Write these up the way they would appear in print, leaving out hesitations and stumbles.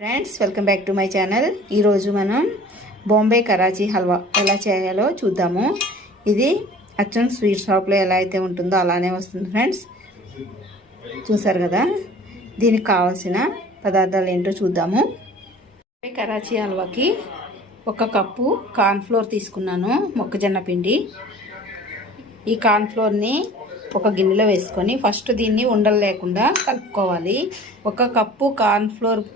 Friends, welcome back to my channel. ఈరోజు మనం బాంబే కరాచీ హల్వా ఎలా చేయాలో చూద్దాము. ఇది అచ్చం స్వీట్ షాప్లో ఎలా అయితే ఉంటుందో అలానే వస్తుంది ఫ్రెండ్స్. చూసారు కదా, దీనికి కావాల్సిన పదార్థాలు ఏంటో చూద్దాము. బాంబే కరాచీ హల్వాకి 1 కప్పు కార్న్ఫ్లోర్ తీసుకున్నాను, మొక్కజొన్న పిండి. ఈ కార్న్ఫ్లోర్ని ఒక గిన్నెలో వేసుకొని ఫస్ట్ దీన్ని ఉండలు లేకుండా కలుపుకోవాలి. 1 కప్పు కార్న్ఫ్లోర్కి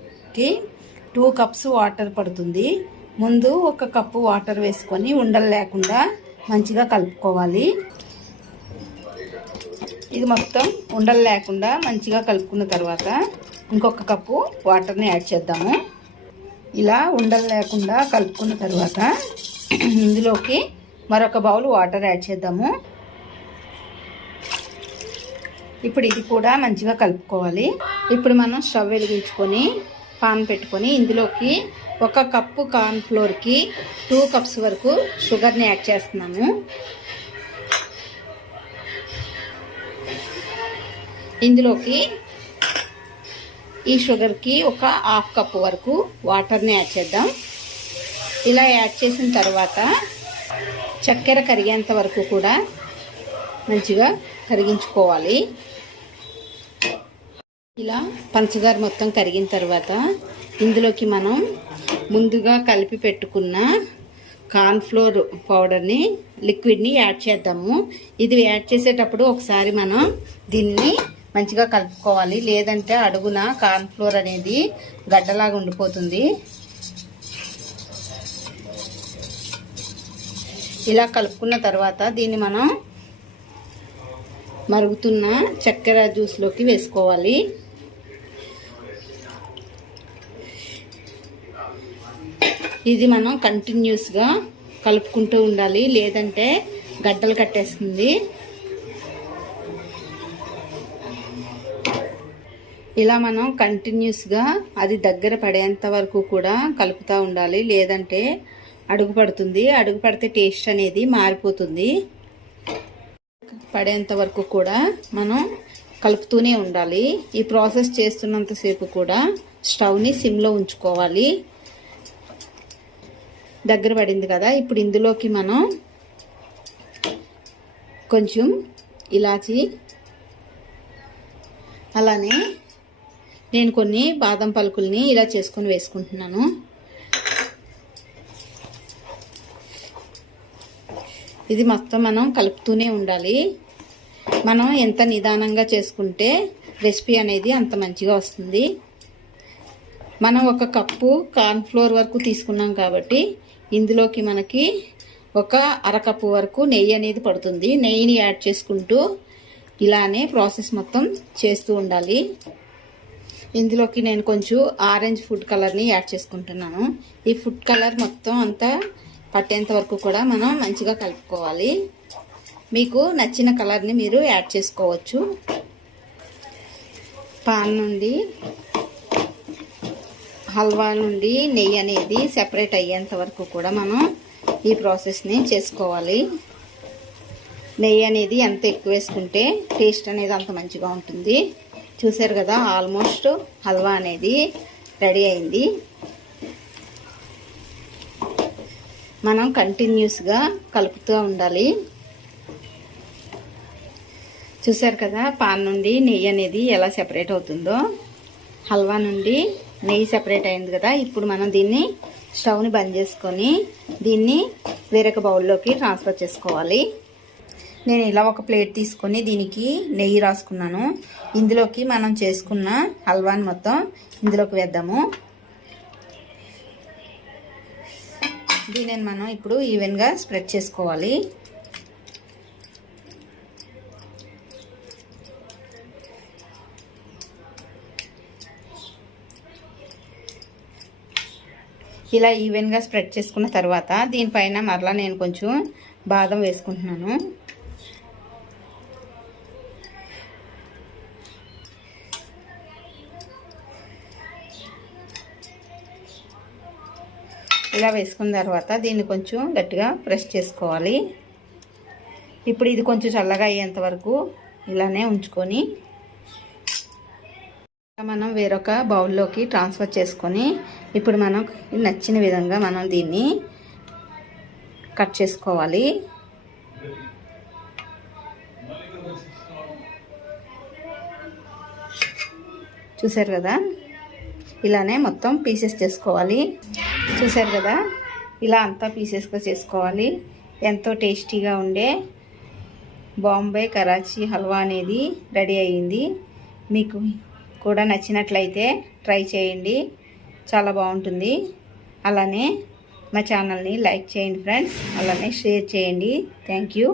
2 కప్స్ వాటర్ పడుతుంది. ముందు 1 కప్పు వాటర్ వేసుకొని ఉండలు లేకుండా మంచిగా కలుపుకోవాలి. ఇది మొత్తం ఉండలు లేకుండా మంచిగా కలుపుకున్న తర్వాత ఇంకొక కప్పు వాటర్ని యాడ్ చేద్దాము. ఇలా ఉండలు లేకుండా కలుపుకున్న తర్వాత ఇందులోకి మరొక బౌల్ వాటర్ యాడ్ చేద్దాము. ఇప్పుడు ఇది కూడా మంచిగా కలుపుకోవాలి. ఇప్పుడు మనం స్టవ్ వెలిగించుకొని పాన్ పెట్టుకొని ఇందులోకి 1 కప్పు కార్న్ఫ్లోర్కి 2 కప్స్ వరకు షుగర్ని యాడ్ చేస్తున్నాము. ఇందులోకి ఈ షుగర్కి 1/2 కప్పు వరకు వాటర్ని యాడ్ చేద్దాం. ఇలా యాడ్ చేసిన తర్వాత చక్కెర కరిగేంత వరకు కూడా మంచిగా కరిగించుకోవాలి. ఇలా పంచదార మొత్తం కరిగిన తర్వాత ఇందులోకి మనం ముందుగా కలిపి పెట్టుకున్న కార్న్ఫ్లోర్ పౌడర్ని, లిక్విడ్ని యాడ్ చేద్దాము. ఇది యాడ్ చేసేటప్పుడు ఒకసారి మనం దీన్ని మంచిగా కలుపుకోవాలి, లేదంటే అడుగున కార్న్ఫ్లోర్ అనేది గడ్డలాగా ఉండిపోతుంది. ఇలా కలుపుకున్న తర్వాత దీన్ని మనం మరుగుతున్న చక్కెర జ్యూస్లోకి వేసుకోవాలి. ఇది మనం కంటిన్యూస్గా కలుపుకుంటూ ఉండాలి, లేదంటే గడ్డలు కట్టేస్తుంది. ఇలా మనం కంటిన్యూస్గా అది దగ్గర పడేంత వరకు కూడా కలుపుతూ ఉండాలి, లేదంటే అడుగు పడుతుంది. అడుగు పడితే టేస్ట్ అనేది మారిపోతుంది. పడేంత వరకు కూడా మనం కలుపుతూనే ఉండాలి. ఈ ప్రాసెస్ చేస్తున్నంతసేపు కూడా స్టవ్ని సిమ్లో ఉంచుకోవాలి. దగ్గర పడింది కదా, ఇప్పుడు ఇందులోకి మనం కొంచెం ఇలాచి, అలానే నేను కొన్ని బాదం పలుకుల్ని ఇలా చేసుకొని వేసుకుంటున్నాను. ఇది మొత్తం మనం కలుపుతూనే ఉండాలి. మనం ఎంత నిదానంగా చేసుకుంటే రెసిపీ అనేది అంత మంచిగా వస్తుంది. మనం 1 కప్పు కార్న్ఫ్లోర్ వరకు తీసుకున్నాం కాబట్టి ఇందులోకి మనకి 1/2 కప్పు వరకు నెయ్యి అనేది పడుతుంది. నెయ్యిని యాడ్ చేసుకుంటూ ఇలానే ప్రాసెస్ మొత్తం చేస్తూ ఉండాలి. ఇందులోకి నేను కొంచెం ఆరెంజ్ ఫుడ్ కలర్ని యాడ్ చేసుకుంటున్నాను. ఈ ఫుడ్ కలర్ మొత్తం అంతా పట్టేంత వరకు కూడా మనం మంచిగా కలుపుకోవాలి. మీకు నచ్చిన కలర్ని మీరు యాడ్ చేసుకోవచ్చు. పాన్ నుండి హల్వా నుండి నెయ్యి అనేది సెపరేట్ అయ్యేంత వరకు కూడా మనం ఈ ప్రాసెస్ని చేసుకోవాలి. నెయ్యి అనేది ఎంత ఎక్కువ వేసుకుంటే టేస్ట్ అనేది అంత మంచిగా ఉంటుంది. చూసారు కదా, ఆల్మోస్ట్ హల్వా అనేది రెడీ అయింది. మనం కంటిన్యూస్గా కలుపుతూ ఉండాలి. చూసారు కదా, పాన్ నుండి నెయ్యి అనేది ఎలా సెపరేట్ అవుతుందో. హల్వా నుండి నెయ్యి సెపరేట్ అయింది కదా. ఇప్పుడు మనం దీన్ని స్టవ్ని బంద్ చేసుకొని దీన్ని వేరొక బౌల్లోకి ట్రాన్స్ఫర్ చేసుకోవాలి. నేను ఇలా ఒక ప్లేట్ తీసుకొని దీనికి నెయ్యి రాసుకున్నాను. ఇందులోకి మనం చేసుకున్న హల్వాని మొత్తం ఇందులోకి వేద్దాము. దీనిని మనం ఇప్పుడు ఈవెన్గా స్ప్రెడ్ చేసుకోవాలి. ఇలా ఈవెన్గా స్ప్రెడ్ చేసుకున్న తర్వాత దీనిపైన మరలా నేను కొంచెం బాదం వేసుకుంటున్నాను. ఇలా వేసుకున్న తర్వాత దీన్ని కొంచెం గట్టిగా ప్రెస్ చేసుకోవాలి. ఇప్పుడు ఇది కొంచెం చల్లగా అయ్యేంత వరకు ఇలానే ఉంచుకొని మనం వేరొక బౌల్లోకి ట్రాన్స్ఫర్ చేసుకొని ఇప్పుడు మనం నచ్చిన విధంగా మనం దీన్ని కట్ చేసుకోవాలి. చూసారు కదా, ఇలానే మొత్తం పీసెస్ చేసుకోవాలి. చూసారు కదా, ఇలా అంతా పీసెస్గా చేసుకోవాలి. ఎంతో టేస్టీగా ఉండే బాంబే కరాచీ హల్వా అనేది రెడీ అయ్యింది. మీకు కూడా నచ్చినట్లయితే ట్రై చేయండి, చాలా బాగుంటుంది. అలానే మా ఛానల్ని లైక్ చేయండి ఫ్రెండ్స్, అలానే షేర్ చేయండి. Thank you.